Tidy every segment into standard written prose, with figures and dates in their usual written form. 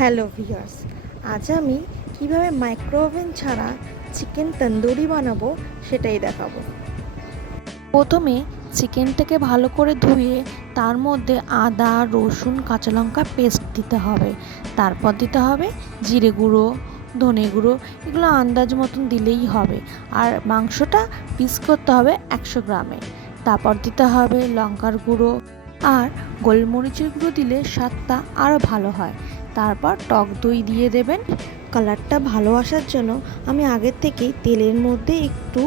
Hello viewers, আজ আমি কিভাবে মাইক্রোওভেন ছাড়া চিকেন তন্দুরি বানাবো সেটাই দেখাবো। প্রথমে চিকেনটাকে ভালো করে ধুয়ে তার মধ্যে আদা, রসুন, কাঁচা লঙ্কা পেস্ট দিতে হবে। তারপর দিতে হবে জিরে গুঁড়ো, ধনে গুঁড়ো, এগুলো আন্দাজ মতন দিলেই হবে। আর মাংসটা পিস করতে হবে 100 গ্রামের। তারপর দিতে হবে লঙ্কার গুঁড়ো আর গোলমরিচের গুঁড়ো, দিলে স্বাদটা আরও ভালো হয়। তারপর টক দই দিয়ে দেবেন। কালারটা ভালো আসার জন্য আমি আগের থেকেই তেলের মধ্যে একটু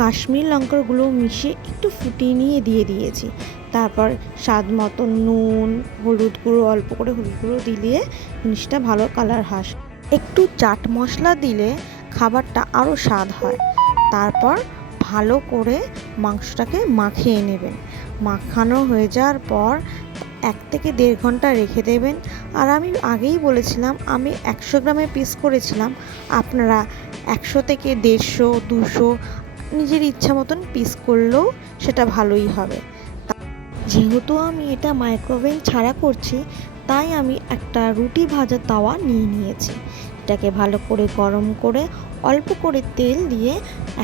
কাশ্মীর লঙ্কার গুঁড়ো মিশিয়ে একটু ফুটিয়ে নিয়ে দিয়ে দিয়েছি। তারপর স্বাদ মতো নুন, হলুদ গুঁড়ো, অল্প করে হলুদ গুঁড়ো দিলে জিনিসটা ভালো কালার আসে। একটু চাট মশলা দিলে খাবারটা আরও স্বাদ হয়। তারপর ভালো করে মাংসটাকে মাখিয়ে নেবেন। মাখানো হয়ে যাওয়ার পর 1 থেকে 1.5 ঘন্টা রেখে দেবেন। আর আমি আগেই বলেছিলাম আমি 100 গ্রামের পিস করেছিলাম, আপনারা 100 থেকে 150, 200 নিজের ইচ্ছা মতন পিস করলেও সেটা ভালোই হবে। যেহেতু আমি এটা মাইক্রোওভেন ছাড়া করছি, তাই আমি একটা রুটি ভাজার তাওয়া নিয়ে নিয়েছি। এটাকে ভালো করে গরম করে অল্প করে তেল দিয়ে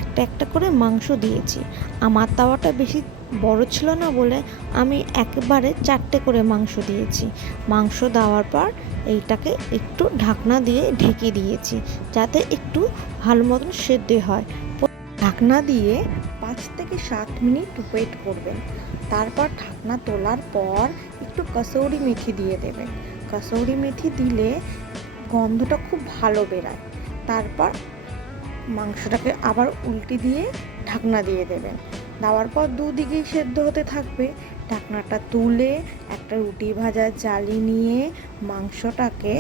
একটা একটা করে মাংস দিয়েছি। আমার তাওয়াটা বেশি বড় ছিল না বলে আমি একবারে 4টে করে মাংস দিয়েছি। মাংস দেওয়ার পর এইটাকে একটু ঢাকনা দিয়ে ঢেকে দিয়েছি, যাতে একটু ভালো মতন সেদ্ধ হয়। ঢাকনা দিয়ে 5 থেকে 7 মিনিট ওয়েট করবেন। তারপর ঢাকনা তোলার পর একটু কসৌরি মেথি দিয়ে দেবেন। কসৌরি মেথি দিলে গন্ধটা খুব ভালো বেরায়। তারপর মাংসটাকে আবার উল্টে দিয়ে ঢাকনা দিয়ে দেবেন। দেওয়ার পর দুদিকেই সেদ্ধ হতে থাকবে। ঢাকনাটা তুলে একটা রুটি ভাজার জালি নিয়ে মাংসটাকে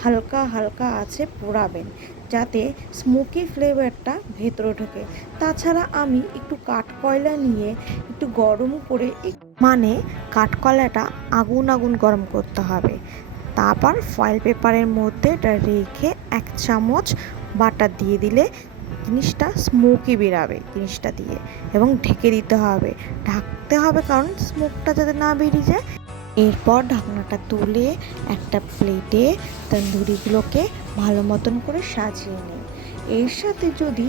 হালকা হালকা আঁচে পোড়াবেন, যাতে স্মোকি ফ্লেভারটা ভেতরে ঢোকে। তাছাড়া আমি একটু কাঠকয়লা নিয়ে একটু গরম করে, মানে কাঠকয়লাটা আগুন আগুন গরম করতে হবে। তারপর ফয়েল পেপারের মধ্যে এটা রেখে 1 চামচ বাটার দিয়ে দিলে জিনিসটা স্মোকি বেরাবে জিনিসটা দিয়ে, এবং ঢেকে দিতে হবে। ঢাকতে হবে কারণ স্মোকটা যাতে না বেরিয়ে যায়। এরপর ঢাকনাটা তুলে একটা প্লেটে তন্দুরিগুলোকে ভালো মতন করে সাজিয়ে নিন। এর সাথে যদি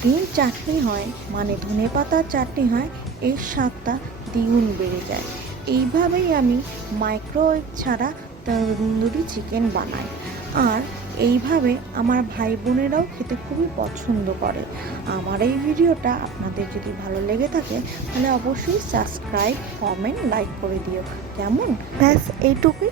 গ্রিন চাটনি হয়, মানে ধনেপাতার চাটনি হয়, এর স্বাদটা দ্বিগুণ বেড়ে যায়। এইভাবেই আমি মাইক্রোওয়েভ ছাড়া তন্দুরি চিকেন বানাই। আর এইভাবে আমার ভাই বোনেরাও খেতে খুবই পছন্দ করে। আমার এই ভিডিওটা আপনাদের যদি ভালো লেগে থাকে তাহলে অবশ্যই সাবস্ক্রাইব, কমেন্ট, লাইক করে দিও। কেমন? ব্যাস এইটুকুই।